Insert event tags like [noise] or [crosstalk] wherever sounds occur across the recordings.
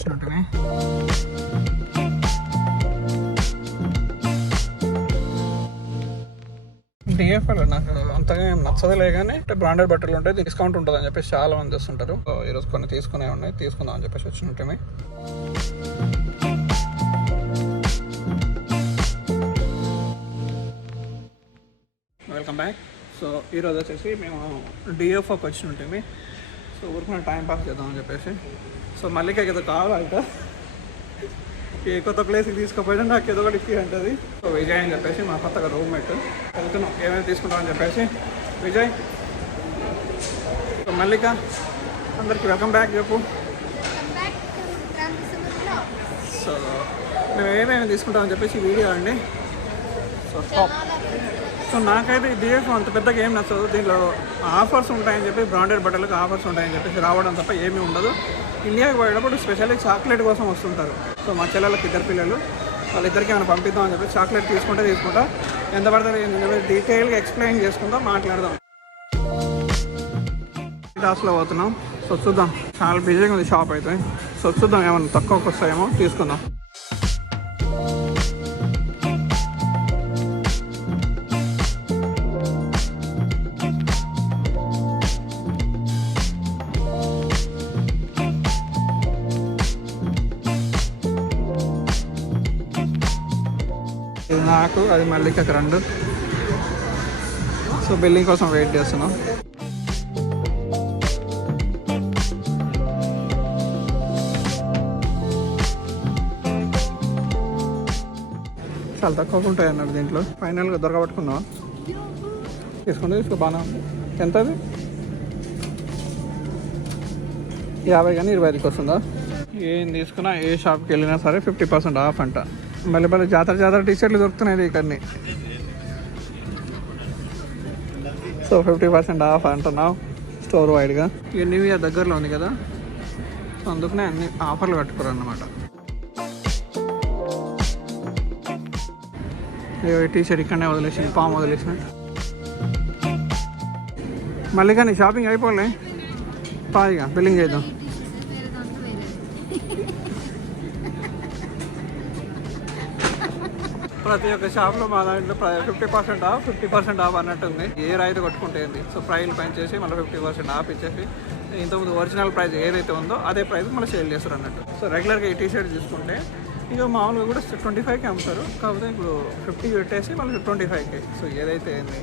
వచ్చినట్టునే DFL నాకు అంతగా ఏం నచ్చదులే కానీ అంటే బ్రాండెడ్ బట్టలు ఉంటాయి డిస్కౌంట్ ఉంటుంది అని చెప్పేసి చాలా మంది వస్తుంటారు ఈరోజు కొన్ని తీసుకునే ఉన్నాయి తీసుకుందాం అని చెప్పేసి వచ్చినట్టుమే. వెల్కమ్ బ్యాక్ సో ఈరోజు వచ్చేసి మేము డిఎఫ్ఓకి వచ్చి ఉంటుంది సో ఊరుకున్న టైం పాస్ చేద్దామని చెప్పేసి. సో మళ్ళీ ఏదో కావాలంట. ఏ కొత్త ప్లేస్కి తీసుకుపోయినా నాకు ఏదో ఒకటి ఇప్పి అంటది. సో విజయ్ అని చెప్పేసి మా కొత్తగా రూమ్మేట్ వెళ్తున్నాం. ఏమైనా తీసుకుంటామని చెప్పేసి. విజయ్. సో మల్లిక అందరికి వెల్కమ్ బ్యాక్ చెప్పు. సో మేము ఏమేమి తీసుకుంటామని చెప్పేసి వీడియో అండి. సో టాప్ సో నాకైతే ఈ డిఎఫ్ అంత పెద్దగా ఏం నచ్చదు. దీంట్లో ఆఫర్స్ ఉంటాయని చెప్పి బ్రాండెడ్ బట్టలకు ఆఫర్స్ ఉంటాయని చెప్పేసి రావడం తప్ప ఏమీ ఉండదు. ఇండియాకి పోయేటప్పుడు స్పెషల్లీ చాక్లెట్ కోసం వస్తుంటారు. సో మా చెల్లెళ్ళకి ఇద్దరు పిల్లలు వాళ్ళిద్దరికి ఏమైనా పంపిద్దాం అని చెప్పి చాక్లెట్ తీసుకుంటే తీసుకుంటా. ఎంత పడుతుంది డీటెయిల్గా ఎక్స్ప్లెయిన్ చేసుకుందాం మాట్లాడదాం. క్లాస్లో పోతున్నాం. సో చూద్దాం. చాలా బిజీగా ఉంది షాప్ అయితే. సో చూద్దాం ఏమైనా తక్కువకి వస్తాయేమో తీసుకుందాం. నాకు అది మల్లికకి రెండు. సో బిల్లింగ్ కోసం వెయిట్ చేస్తున్నాం. చాలా తక్కువ ఉంటాయి అన్నాడు దీంట్లో. ఫైనల్గా దొరకబట్టుకున్నాం తీసుకుంటే తీసుకో బాగా ఉంది. ఎంత అది? యాభై కానీ ఇరవై ఐదుకి వస్తుందా? ఏం తీసుకున్నా ఏ షాప్కి వెళ్ళినా సరే ఫిఫ్టీ పర్సెంట్ ఆఫ్ అంట. మళ్ళీ మళ్ళీ జాతర జాతర టీషర్ట్లు దొరుకుతున్నాయి ఇక్కడిని సో ఫిఫ్టీ పర్సెంట్ ఆఫ్ అంటున్నావు స్టోర్ వైడ్గా ఇక న్యూ ఇయర్ దగ్గరలో ఉంది కదా సో అందుకనే అన్ని ఆఫర్లు పెట్టుకోరు అన్నమాట. టీ షర్ట్ ఇక్కడనే వదిలేసింది పాము వదిలేసిన మళ్ళీ కానీ షాపింగ్ అయిపోలే. పాయిగా బిల్లింగ్ చేద్దాం. ప్రతి ఒక్క షాప్లో మా దాంట్లో fifty percent off fifty percent off అన్నట్టు ఉంది ఏ రైతు కొట్టుకుంటే సో ప్రైస్ పెంచేసి మళ్ళీ ఫిఫ్టీ పర్సెంట్ ఆఫ్ ఇచ్చేసి ఇంతకుముందు ఒరిజినల్ ప్రైస్ ఏదైతే ఉందో అదే ప్రైస్ మళ్ళీ సేల్ చేస్తారు అన్నట్టు. సో రెగ్యులర్గా ఈ టీ షర్ట్ తీసుకుంటే ఇక మామూలుగా కూడా ట్వంటీ ఫైవ్కి అమ్ముతారు. కాకపోతే ఇప్పుడు ఫిఫ్టీ పెట్టేసి మళ్ళీ ట్వంటీ ఫైవ్కి. సో ఏదైతే ఏంది?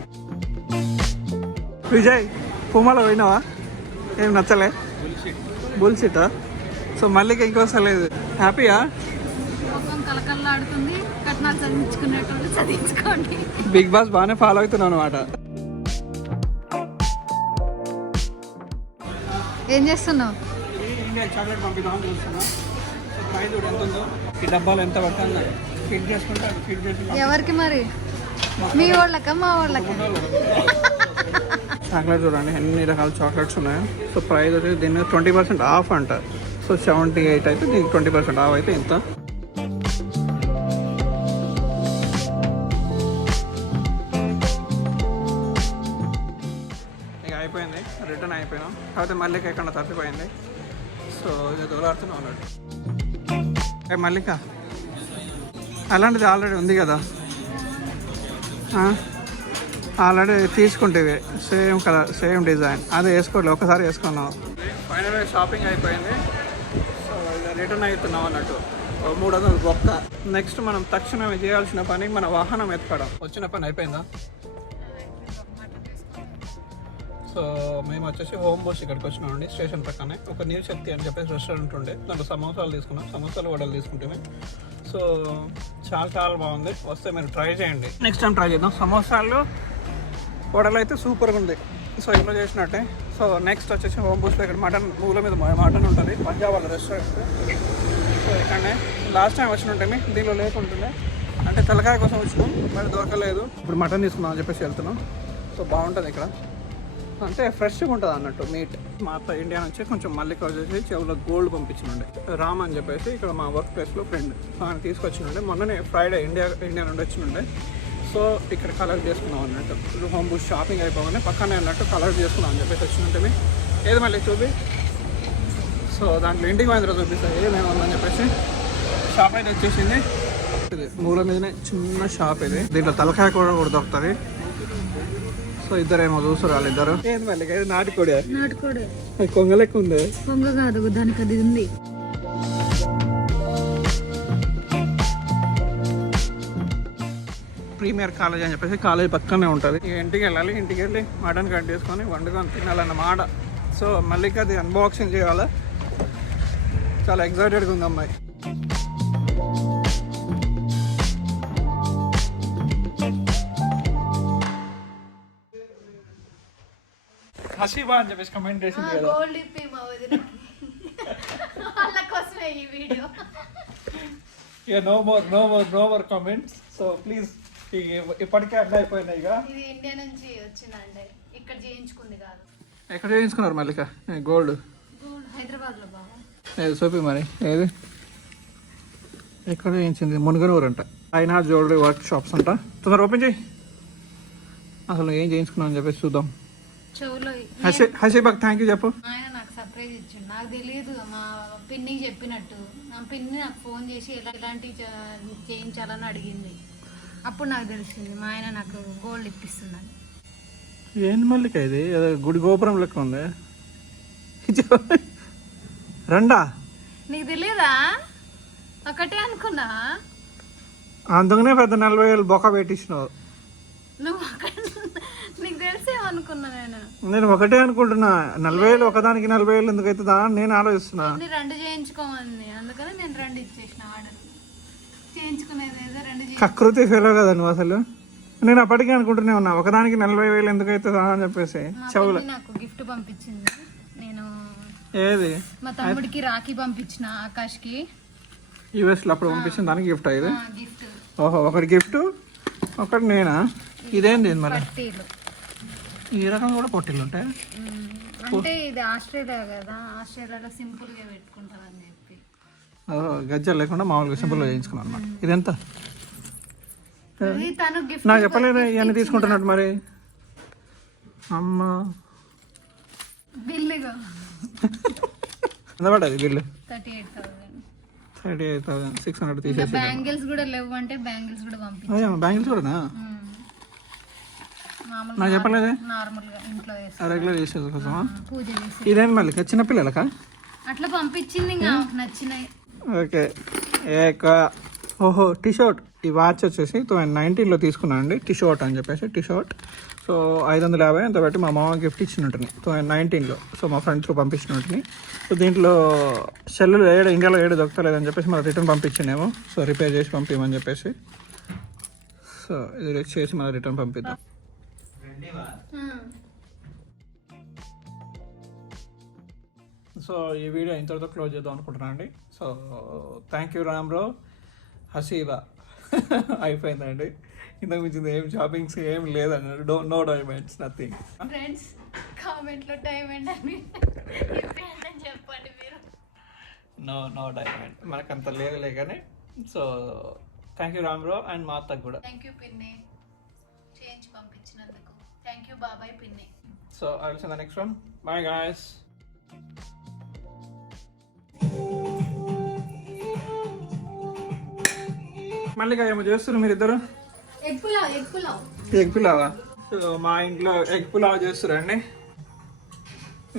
విజయ్ పుమాలో పోయినావా? ఏం నచ్చలే? బుల్సిటా సో మళ్ళీ ఇంకోసారి లేదు. హ్యాపీయా కలకల్లాడుతుంది చదివించుకునేటోళ్ళు చదివించుకోండి. బిగ్ బాస్ బాగానే ఫాలో అవుతున్నావు అనమాట ఏం చేస్తున్నావు? చాక్లెట్ ఎంత ఉందో. ఈ డబ్బాలు ఎంత పడుతుందో ఫిట్ చేసుకుంటే ఫిట్ చేసి ఎవరికి మరి? మీ వాళ్ళక మా వాళ్ళక? చాక్లెట్ చూడండి ఎన్ని రకాల చాక్లెట్స్ ఉన్నాయి. సో ప్రైస్ వచ్చేసి దీని మీద ట్వంటీ పర్సెంట్ ఆఫ్ అంట. సో సెవెంటీ ఎయిట్ అయితే దీనికి ట్వంటీ పర్సెంట్ ఆఫ్ అయితే ఇంత. కాకపోతే మళ్ళీ ఎక్కడ తప్పిపోయింది. సో ఇది దూరాడుతున్నాం అన్నట్టు ఏ మల్లిక అలాంటిది ఆల్రెడీ ఉంది కదా. Already తీసుకుంటేవి. Same colour same design. అదే వేసుకోలేదు ఒకసారి వేసుకున్నాం ఫైనల్గా షాపింగ్ అయిపోయింది. సో ఇది రిటర్న్ అవుతున్నాం అన్నట్టు. మూడు వందలు గొప్ప నెక్స్ట్ మనం తక్షణమే చేయాల్సిన పని మన వాహనం ఎత్తుకోవడం వచ్చిన పని అయిపోయిందా? సో మేము వచ్చేసి హోమ్ బోస్ ఇక్కడికి వచ్చినామండి. స్టేషన్ పక్కనే. ఒక న్యూ శక్తి అని చెప్పేసి రెస్టారెంట్ ఉండే. దాంట్లో సమోసాలు తీసుకున్నాం. సమోసాలు వడలు తీసుకుంటే సో చాలా చాలా బాగుంది. వస్తే మీరు ట్రై చేయండి. నెక్స్ట్ టైం ట్రై చేద్దాం. సమోసాలు వడలు అయితే సూపర్గా ఉంది సో ఇంట్లో చేసినట్టే. సో నెక్స్ట్ వచ్చేసి హోమ్ బూస్లో ఇక్కడ మటన్ ఊళ్ళ మీద మటన్ ఉంటుంది. పంజాబ్ వాళ్ళ రెస్టారెంట్. సో ఇక్కడనే. లాస్ట్ టైం వచ్చిన ఉంటే దీనిలో లేకుంటుండే అంటే తలకాయ కోసం వచ్చినాం మరి దొరకలేదు. ఇప్పుడు మటన్ తీసుకుందాం అని చెప్పేసి వెళ్తున్నాం. సో బాగుంటుంది ఇక్కడ. అంటే ఫ్రెష్గా ఉంటుంది అన్నట్టు మీట్ మా అత్త ఇండియా నుంచి కొంచెం మల్లిక వచ్చేసి చెవులో గోల్డ్ పంపించినుండే రామ్ అని చెప్పేసి ఇక్కడ మా వర్క్ ప్లేస్లో ఫ్రెండ్ ఆయన తీసుకొచ్చినుండే మొన్ననే ఫ్రైడే ఇండియా ఇండియా నుండి వచ్చినుండే సో ఇక్కడ కలర్ చేసుకున్నాం అన్నట్టు. హోమ్ బుక్ షాపింగ్ అయిపోగానే పక్కనే అన్నట్టు కలర్ చేసుకున్నాం అని చెప్పేసి వచ్చినట్టు ఏది మళ్ళీ చూపి? సో దాంట్లో ఇంటికి పోయిన రోజు చూపిస్తాయి ఏమేమి ఉందని చెప్పేసి షాప్ అయితే వచ్చేసింది. ఇది మూల మీదనే చిన్న షాప్ ఇది. దీంట్లో తలకాయ కూడా కూడా దొరుకుతుంది. సో ఇద్దరేమో చూస్తారు వాళ్ళిద్దరు ఏంది మళ్ళీ నాటుకోడి? నాటుకోడు. కొంగ లెక్క ఉంది? పొంగ కాదు దానికి అది ఉంది. ప్రీమియర్ కాలేజ్ అని చెప్పేసి కాలేజ్ పక్కనే ఉంటుంది. ఇంటికి వెళ్ళాలి ఇంటికి వెళ్ళి మటన్ కట్ చేసుకొని వండుకొని తినాలన్నమాట సో మళ్ళీ అది అన్బాక్సింగ్ చేయాలా? చాలా ఎక్సైటెడ్గా ఉంది అమ్మాయి. హసీబా అని చెప్పేసి కమెంట్ చేసింది కదా. గోల్డ్ ఇప్పి మా వదిన. వాళ్ళ కోసమే ఈ వీడియో. ఇక no more no more no more comments so please ఇప్పటికే అడ్డ అయిపోయినాయి ఇక. ఇది ఇండియా నుంచి వచ్చిందండి. ఇక్కడ చేయించుకుంది కాదు. ఎక్కడ చేయించుకున్నారు మల్లిక? గోల్డ్ గోల్డ్ హైదరాబాద్లో బాబా ఏది చూపి మరి. ఏది? ఎక్కడ చేయించింది? మునుగనూరు అంట. అయినా జ్యువెలరీ వర్క్ షాప్స్ అంట. తొందర ఓపెన్ చేయి. అసలు ఏం చేయించుకున్నావు అని చెప్పేసి చూద్దాం. చెవులో హసీ హసీబాక్ థ్యాంక్ యూ చెప్పు. ఆయన నాకు సర్ప్రైజ్ ఇచ్చిండు. నాకు తెలియదు మా పిన్నికి చెప్పినట్టు. నా పిన్ని నాకు ఫోన్ చేసి ఎలా ఎలాంటి చేయించాలని అడిగింది. అప్పుడు నాకు తెలిసింది మా ఆయన నాకు గోల్డ్ ఇప్పిస్తున్నాను ఏంది మల్లిక ఇది? ఏదో గుడి గోపురం లెక్క ఉంది? [laughs] రండా? నీకు తెలియదా ఒకటే అనుకున్నా. అందుకనే పెద్ద నలభై వేలు బొక్క పెట్టించినావు. నువ్వు నేను. నేను ఒకటే అనుకుంటున్నా నలభై వేలు ఒకదానికి నలభై వేలు ఎందుకు అవుతుందా అని నేను ఆలోచిస్తున్నా. అన్ని రెండు చేయించుకోమంది అందుకని నేను రెండు ఇచ్చేసిన ఆర్డర్ చేయించుకునేది ఏదో రెండు చేయి- కకృతి ఫెలో కదా నువ్వు అసలు. నేను అప్పటికే అనుకుంటూనే ఉన్నా ఒకదానికి నలభై వేలు ఎందుకు అవుతుందా అని చెప్పేసి. చెవులు. నాకు గిఫ్ట్ పంపించింది. నేను ఏది? మా తమ్ముడికి రాఖీ పంపించిన ఆకాష్కి. యూఎస్లో అప్పుడు పంపించిన దానికి గిఫ్ట్ అయ్యేది గిఫ్ట్ ఓహో ఒకటి గిఫ్ట్ ఒకటి నేనా? ఇదేంది ఇది మరి? ఈ రకం కూడా పొట్టిల్లు ఉంటాయి? అంటే ఇది ఆస్ట్రేలియా కదా ఆస్ట్రేలియాలో సింపుల్గా పెట్టుకుంటారని చెప్పి. ఓహో గజ్జలు లేకుండా మామూలుగా సింపుల్గా చేయించుకున్నాను అనమాట ఇది గిఫ్ట్ నాకు చెప్పలేదు ఇవన్నీ తీసుకుంటున్నట్టు మరి. అమ్మ. బిల్లుగా ఎంత పడ్డది bill? Thirty eight thousand. Thirty eight thousand six hundred తీసేసి బ్యాంగిల్స్ కూడా లేవు అంటే బ్యాంగిల్స్ కూడా పంపి అదే బ్యాంగిల్స్ కూడానా? నాకు చెప్పలేదే? నార్మల్గా ఇంట్లో రెగ్యులర్ చేసేది కోసమా పూజ చేసి ఇదేంటి మళ్ళీ? చిన్న పిల్లలకా? అట్లా పంపించింది ఇంకా నచ్చినాయి ఓకే. ఏక. ఓహో టీ షర్ట్ ఈ వాచ్ వచ్చేసి టూ థౌసండ్ నైన్టీన్లో తీసుకున్నాను అండి. టీ షర్ట్ అని చెప్పేసి టీ షర్ట్ సో ఐదు వందల యాభై అంత పెట్టి మా మామ గిఫ్ట్ ఇచ్చినట్టుని. టూ థౌసండ్ నైన్టీన్లో సో మా ఫ్రెండ్స్కి పంపించినట్టుని. సో దీంట్లో సెల్లులు ఏడు ఇండియాలో ఏడు దొరకలేదని చెప్పేసి మళ్ళీ రిటర్న్ పంపించినేమో. సో రిపేర్ చేసి పంపించమని చెప్పేసి. సో ఇది చేసి మళ్ళీ రిటర్న్ పంపిద్దాం. సో ఈ వీడియో ఇంతటితో క్లోజ్ చేద్దాం అనుకుంటున్నాను అండి. సో థ్యాంక్ యూ రామ్రో హసీబా. [laughs] అయిపోయిందండి. ఇంతకు మించింది ఏం షాపింగ్స్ ఏం లేదండి. డో నో డైమండ్స్ నథింగ్ ఫ్రెండ్స్ కామెంట్లో టైం ఏంటని ఏంటని చెప్పండి మీరు. నో నో డైమండ్ మనకు అంత లేదులే కానీ. సో థ్యాంక్ యూ రామ్రో అండ్ మా అత్తకు కూడా. థ్యాంక్ యూ పిన్ని చేంజ్ పంపించినందుకు. థ్యాంక్ యూ బాబాయ్ పిన్ని so I will see the next one bye guys మళ్ళీ ఏమో చేస్తారు మీరిద్దరు? Egg pulao egg pulao egg పులావా so మా ఇంట్లో ఎగ్ పులావ్ చేస్తారండి.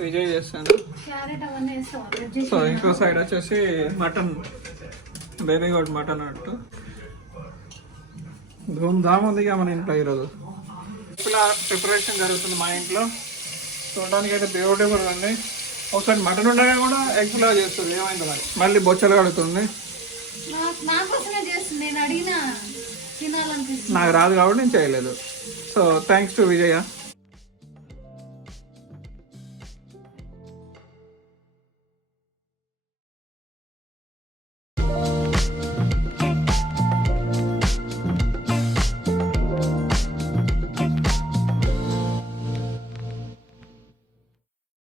విజయ్ చేస్తాను క్యారెట్ అవన్నీ వేస్తాం సో ఇంకో సైడ్ వచ్చేసి మటన్. బేబీ గోడ్ మటన్ అట్టు ధూమ్ ధామ్ ఉంది ఇక మన ఇంట్లో ఈరోజు. పులావ్ ప్రిపరేషన్ జరుగుతుంది మా ఇంట్లో. చూడడానికి అయితే బ్యూటిఫుల్ ఉంది ఒకసారి మటన్ ఉండగా కూడా ఎగ్ పులావ్ చేస్తుంది ఏమైంది మరి? మళ్ళీ బొచ్చలు కడుతుంది నాకు రాదు కాబట్టి నేను చేయలేదు. So thanks to Vijaya